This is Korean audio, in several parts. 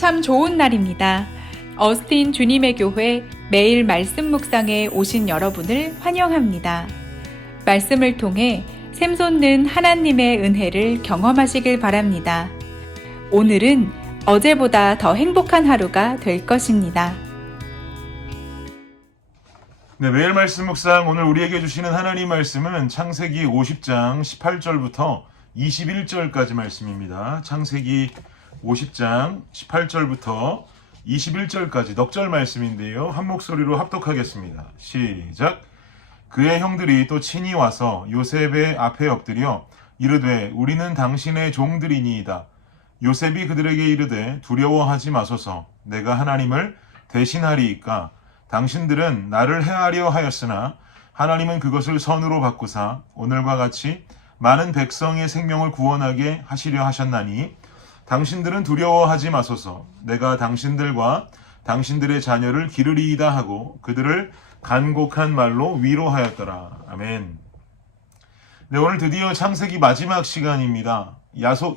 참 좋은 날입니다. 어스틴 주님의 교회 매일 말씀 묵상에 오신 여러분을 환영합니다. 말씀을 통해 샘솟는 하나님의 은혜를 경험하시길 바랍니다. 오늘은 어제보다 더 행복한 하루가 될 것입니다. 네, 매일 말씀 묵상 오늘 우리에게 주시는 하나님 말씀은 창세기 50장 18절부터 21절까지 말씀입니다. 창세기 50장 18절부터 21절까지 넉절 말씀인데요. 한 목소리로 합독하겠습니다. 시작. 그의 형들이 또 친히 와서 요셉의 앞에 엎드려 이르되 우리는 당신의 종들이니이다. 요셉이 그들에게 이르되 두려워하지 마소서. 내가 하나님을 대신하리이까. 당신들은 나를 해하려 하였으나 하나님은 그것을 선으로 바꾸사 오늘과 같이 많은 백성의 생명을 구원하게 하시려 하셨나니 당신들은 두려워하지 마소서. 내가 당신들과 당신들의 자녀를 기르리이다 하고 그들을 간곡한 말로 위로하였더라. 아멘. 네, 오늘 드디어 창세기 마지막 시간입니다.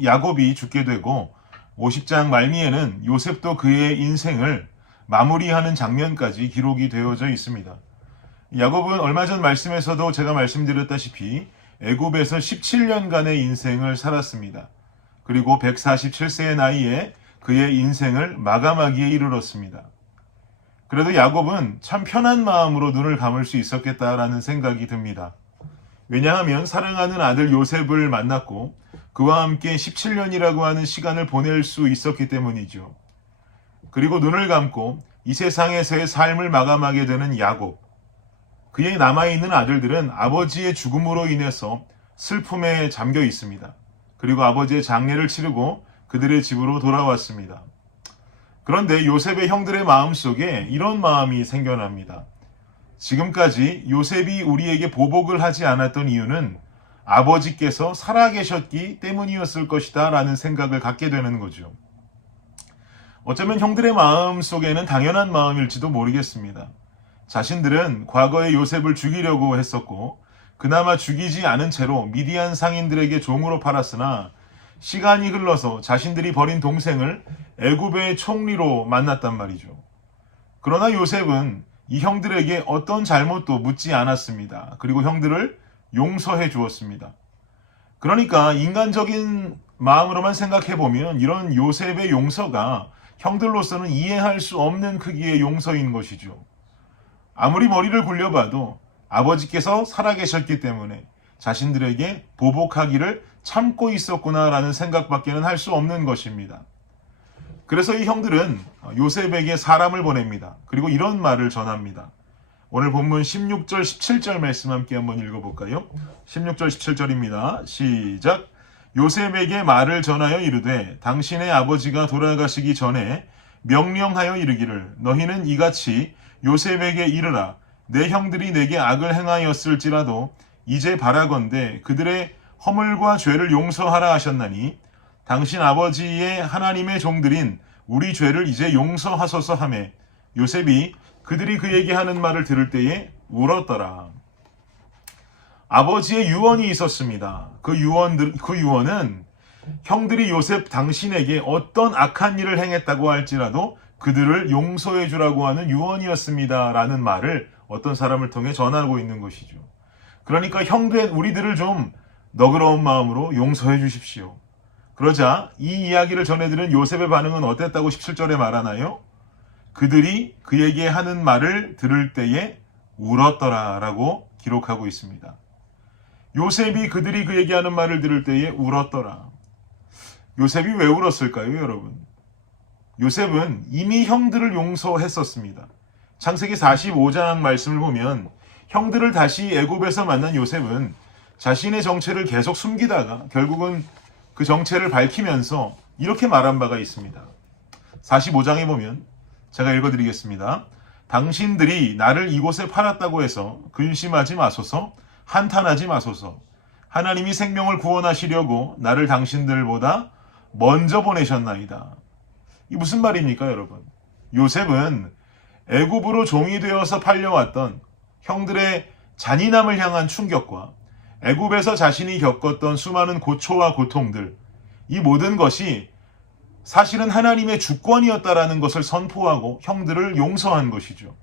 야곱이 죽게 되고 50장 말미에는 요셉도 그의 인생을 마무리하는 장면까지 기록이 되어져 있습니다. 야곱은 얼마 전 말씀에서도 제가 말씀드렸다시피 애굽에서 17년간의 인생을 살았습니다. 그리고 147세의 나이에 그의 인생을 마감하기에 이르렀습니다. 그래도 야곱은 참 편한 마음으로 눈을 감을 수 있었겠다라는 생각이 듭니다. 왜냐하면 사랑하는 아들 요셉을 만났고 그와 함께 17년이라고 하는 시간을 보낼 수 있었기 때문이죠. 그리고 눈을 감고 이 세상에서의 삶을 마감하게 되는 야곱. 그의 남아있는 아들들은 아버지의 죽음으로 인해서 슬픔에 잠겨 있습니다. 그리고 아버지의 장례를 치르고 그들의 집으로 돌아왔습니다. 그런데 요셉의 형들의 마음속에 이런 마음이 생겨납니다. 지금까지 요셉이 우리에게 보복을 하지 않았던 이유는 아버지께서 살아계셨기 때문이었을 것이다 라는 생각을 갖게 되는 거죠. 어쩌면 형들의 마음 속에는 당연한 마음일지도 모르겠습니다. 자신들은 과거에 요셉을 죽이려고 했었고 그나마 죽이지 않은 채로 미디안 상인들에게 종으로 팔았으나 시간이 흘러서 자신들이 버린 동생을 애굽의 총리로 만났단 말이죠. 그러나 요셉은 이 형들에게 어떤 잘못도 묻지 않았습니다. 그리고 형들을 용서해 주었습니다. 그러니까 인간적인 마음으로만 생각해보면 이런 요셉의 용서가 형들로서는 이해할 수 없는 크기의 용서인 것이죠. 아무리 머리를 굴려봐도 아버지께서 살아계셨기 때문에 자신들에게 보복하기를 참고 있었구나라는 생각밖에는 할 수 없는 것입니다. 그래서 이 형들은 요셉에게 사람을 보냅니다. 그리고 이런 말을 전합니다. 오늘 본문 16절, 17절 말씀 함께 한번 읽어볼까요? 16절, 17절입니다. 시작. 요셉에게 말을 전하여 이르되 당신의 아버지가 돌아가시기 전에 명령하여 이르기를 너희는 이같이 요셉에게 이르라. 내 형들이 내게 악을 행하였을지라도 이제 바라건대 그들의 허물과 죄를 용서하라 하셨나니 당신 아버지의 하나님의 종들인 우리 죄를 이제 용서하소서 하매 요셉이 그들이 그에게 하는 말을 들을 때에 울었더라. 아버지의 유언이 있었습니다. 그 유언은 형들이 요셉 당신에게 어떤 악한 일을 행했다고 할지라도 그들을 용서해 주라고 하는 유언이었습니다. 라는 말을 어떤 사람을 통해 전하고 있는 것이죠. 그러니까 형된 우리들을 좀 너그러운 마음으로 용서해 주십시오. 그러자 이 이야기를 전해들은 요셉의 반응은 어땠다고 17절에 말하나요? 그들이 그에게 하는 말을 들을 때에 울었더라 라고 기록하고 있습니다. 요셉이 그들이 그에게 하는 말을 들을 때에 울었더라. 요셉이 왜 울었을까요, 여러분? 요셉은 이미 형들을 용서했었습니다. 창세기 45장 말씀을 보면 형들을 다시 애굽에서 만난 요셉은 자신의 정체를 계속 숨기다가 결국은 그 정체를 밝히면서 이렇게 말한 바가 있습니다. 45장에 보면 제가 읽어드리겠습니다. 당신들이 나를 이곳에 팔았다고 해서 근심하지 마소서, 한탄하지 마소서. 하나님이 생명을 구원하시려고 나를 당신들보다 먼저 보내셨나이다. 이 무슨 말입니까, 여러분? 요셉은 애굽으로 종이 되어서 팔려왔던 형들의 잔인함을 향한 충격과 애굽에서 자신이 겪었던 수많은 고초와 고통들, 이 모든 것이 사실은 하나님의 주권이었다라는 것을 선포하고 형들을 용서한 것이죠.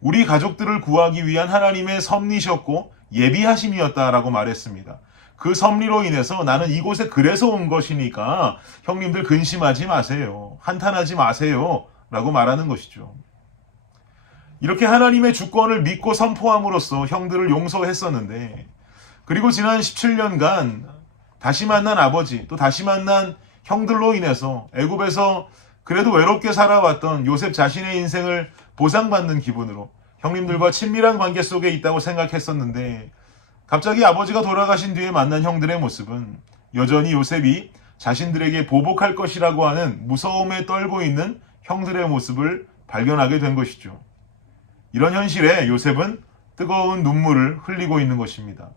우리 가족들을 구하기 위한 하나님의 섭리셨고 예비하심이었다라고 말했습니다. 그 섭리로 인해서 나는 이곳에 그래서 온 것이니까 형님들 근심하지 마세요. 한탄하지 마세요. 라고 말하는 것이죠. 이렇게 하나님의 주권을 믿고 선포함으로써 형들을 용서했었는데, 그리고 지난 17년간 다시 만난 아버지, 또 다시 만난 형들로 인해서 애굽에서 그래도 외롭게 살아왔던 요셉 자신의 인생을 보상받는 기분으로 형님들과 친밀한 관계 속에 있다고 생각했었는데, 갑자기 아버지가 돌아가신 뒤에 만난 형들의 모습은 여전히 요셉이 자신들에게 보복할 것이라고 하는 무서움에 떨고 있는 형들의 모습을 발견하게 된 것이죠. 이런 현실에 요셉은 뜨거운 눈물을 흘리고 있는 것입니다.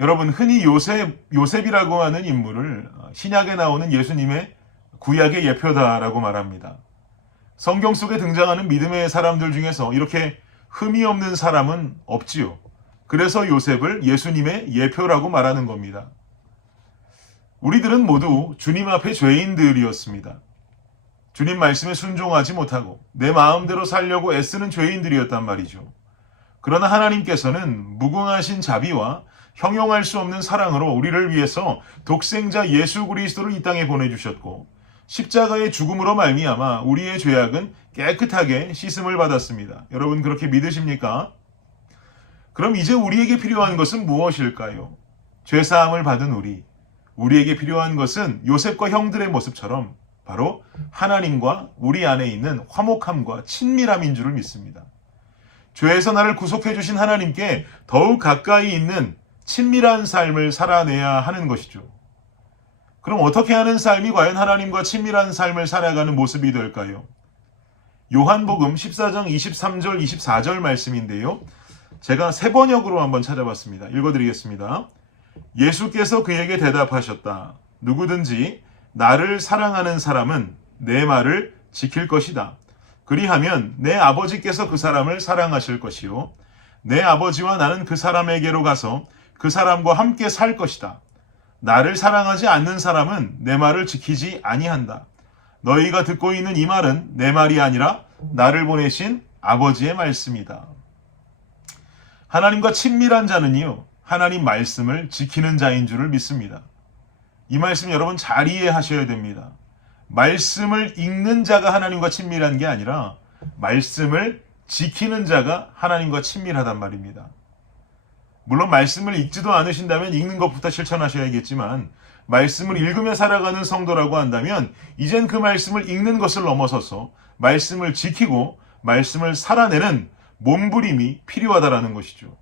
여러분, 흔히 요셉이라고 하는 인물을 신약에 나오는 예수님의 구약의 예표다라고 말합니다. 성경 속에 등장하는 믿음의 사람들 중에서 이렇게 흠이 없는 사람은 없지요. 그래서 요셉을 예수님의 예표라고 말하는 겁니다. 우리들은 모두 주님 앞에 죄인들이었습니다. 주님 말씀에 순종하지 못하고 내 마음대로 살려고 애쓰는 죄인들이었단 말이죠. 그러나 하나님께서는 무궁하신 자비와 형용할 수 없는 사랑으로 우리를 위해서 독생자 예수 그리스도를 이 땅에 보내주셨고, 십자가의 죽음으로 말미암아 우리의 죄악은 깨끗하게 씻음을 받았습니다. 여러분, 그렇게 믿으십니까? 그럼 이제 우리에게 필요한 것은 무엇일까요? 죄사함을 받은 우리에게 필요한 것은 요셉과 형들의 모습처럼 바로 하나님과 우리 안에 있는 화목함과 친밀함인 줄을 믿습니다. 죄에서 나를 구속해 주신 하나님께 더욱 가까이 있는 친밀한 삶을 살아내야 하는 것이죠. 그럼 어떻게 하는 삶이 과연 하나님과 친밀한 삶을 살아가는 모습이 될까요? 요한복음 14장 23절 24절 말씀인데요. 제가 세 번역으로 한번 찾아봤습니다. 읽어드리겠습니다. 예수께서 그에게 대답하셨다. 누구든지 나를 사랑하는 사람은 내 말을 지킬 것이다. 그리하면 내 아버지께서 그 사람을 사랑하실 것이요. 내 아버지와 나는 그 사람에게로 가서 그 사람과 함께 살 것이다. 나를 사랑하지 않는 사람은 내 말을 지키지 아니한다. 너희가 듣고 있는 이 말은 내 말이 아니라 나를 보내신 아버지의 말씀이다. 하나님과 친밀한 자는요, 하나님 말씀을 지키는 자인 줄을 믿습니다. 이 말씀 여러분 잘 이해하셔야 됩니다. 말씀을 읽는 자가 하나님과 친밀한 게 아니라 말씀을 지키는 자가 하나님과 친밀하단 말입니다. 물론 말씀을 읽지도 않으신다면 읽는 것부터 실천하셔야겠지만, 말씀을 읽으며 살아가는 성도라고 한다면 이젠 그 말씀을 읽는 것을 넘어서서 말씀을 지키고 말씀을 살아내는 몸부림이 필요하다라는 것이죠.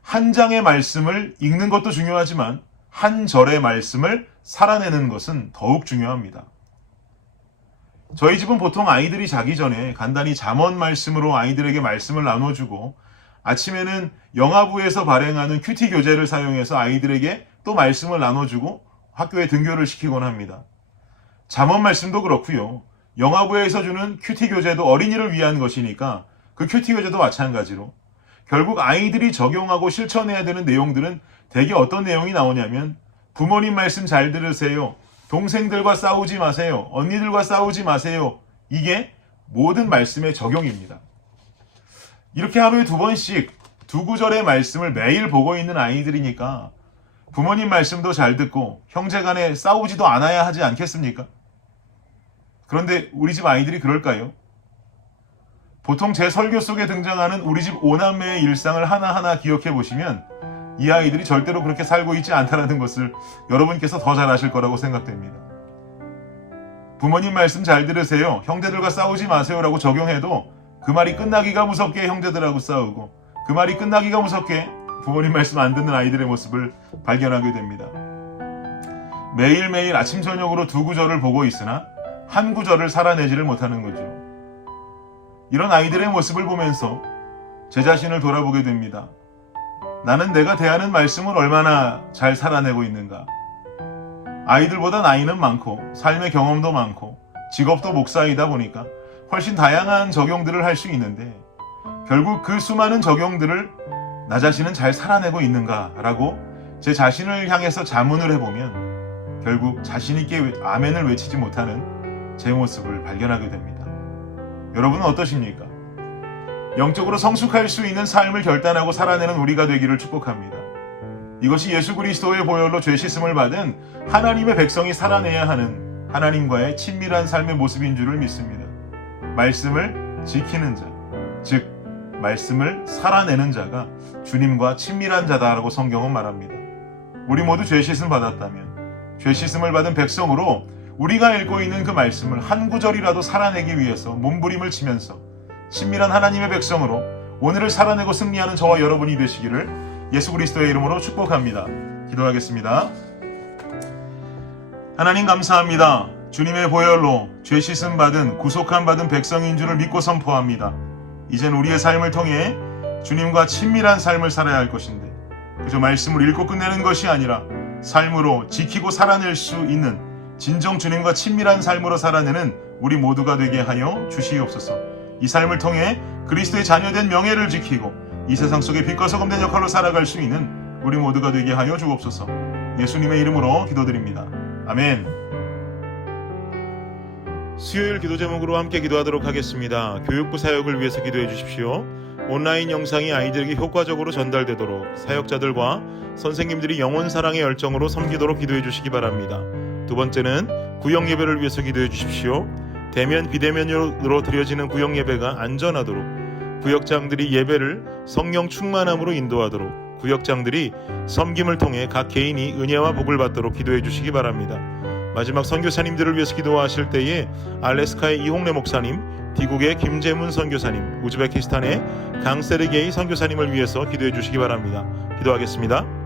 한 장의 말씀을 읽는 것도 중요하지만 한 절의 말씀을 살아내는 것은 더욱 중요합니다. 저희 집은 보통 아이들이 자기 전에 간단히 잠언 말씀으로 아이들에게 말씀을 나눠주고, 아침에는 영아부에서 발행하는 큐티 교재를 사용해서 아이들에게 또 말씀을 나눠주고 학교에 등교를 시키곤 합니다. 잠언 말씀도 그렇고요. 영아부에서 주는 큐티 교재도 어린이를 위한 것이니까 그 큐티 교재도 마찬가지로 결국 아이들이 적용하고 실천해야 되는 내용들은 대개 어떤 내용이 나오냐면, 부모님 말씀 잘 들으세요. 동생들과 싸우지 마세요. 언니들과 싸우지 마세요. 이게 모든 말씀의 적용입니다. 이렇게 하루에 2번씩 두 구절의 말씀을 매일 보고 있는 아이들이니까 부모님 말씀도 잘 듣고 형제간에 싸우지도 않아야 하지 않겠습니까? 그런데 우리 집 아이들이 그럴까요? 보통 제 설교 속에 등장하는 우리 집 5남매의 일상을 하나하나 기억해 보시면 이 아이들이 절대로 그렇게 살고 있지 않다는 것을 여러분께서 더 잘 아실 거라고 생각됩니다. 부모님 말씀 잘 들으세요. 형제들과 싸우지 마세요라고 적용해도 그 말이 끝나기가 무섭게 형제들하고 싸우고, 그 말이 끝나기가 무섭게 부모님 말씀 안 듣는 아이들의 모습을 발견하게 됩니다. 매일매일 아침 저녁으로 2구절을 보고 있으나 한 구절을 살아내지를 못하는 거죠. 이런 아이들의 모습을 보면서 제 자신을 돌아보게 됩니다. 나는 내가 대하는 말씀을 얼마나 잘 살아내고 있는가? 아이들보다 나이는 많고 삶의 경험도 많고 직업도 목사이다 보니까 훨씬 다양한 적용들을 할 수 있는데, 결국 그 수많은 적용들을 나 자신은 잘 살아내고 있는가라고 제 자신을 향해서 자문을 해보면 결국 자신있게 아멘을 외치지 못하는 제 모습을 발견하게 됩니다. 여러분은 어떠십니까? 영적으로 성숙할 수 있는 삶을 결단하고 살아내는 우리가 되기를 축복합니다. 이것이 예수 그리스도의 보혈로 죄 씻음을 받은 하나님의 백성이 살아내야 하는 하나님과의 친밀한 삶의 모습인 줄을 믿습니다. 말씀을 지키는 자, 즉 말씀을 살아내는 자가 주님과 친밀한 자다라고 성경은 말합니다. 우리 모두 죄 씻음 받았다면 죄 씻음을 받은 백성으로 우리가 읽고 있는 그 말씀을 한 구절이라도 살아내기 위해서 몸부림을 치면서 친밀한 하나님의 백성으로 오늘을 살아내고 승리하는 저와 여러분이 되시기를 예수 그리스도의 이름으로 축복합니다. 기도하겠습니다. 하나님 감사합니다. 주님의 보혈로 죄 씻음 받은 구속함 받은 백성인 줄을 믿고 선포합니다. 이젠 우리의 삶을 통해 주님과 친밀한 삶을 살아야 할 것인데 그저 말씀을 읽고 끝내는 것이 아니라 삶으로 지키고 살아낼 수 있는 진정 주님과 친밀한 삶으로 살아내는 우리 모두가 되게 하여 주시옵소서. 이 삶을 통해 그리스도의 자녀된 명예를 지키고 이 세상 속에 빛과 소금된 역할로 살아갈 수 있는 우리 모두가 되게 하여 주옵소서. 예수님의 이름으로 기도드립니다. 아멘. 수요일 기도 제목으로 함께 기도하도록 하겠습니다. 교육부 사역을 위해서 기도해 주십시오. 온라인 영상이 아이들에게 효과적으로 전달되도록 사역자들과 선생님들이 영혼 사랑의 열정으로 섬기도록 기도해 주시기 바랍니다. 두 번째는 구역 예배를 위해서 기도해 주십시오. 대면 비대면으로 드려지는 구역 예배가 안전하도록 구역장들이 예배를 성령 충만함으로 인도하도록 구역장들이 섬김을 통해 각 개인이 은혜와 복을 받도록 기도해 주시기 바랍니다. 마지막 선교사님들을 위해서 기도하실 때에 알래스카의 이홍래 목사님, 디국의 김재문 선교사님, 우즈베키스탄의 강세르게이 선교사님을 위해서 기도해 주시기 바랍니다. 기도하겠습니다.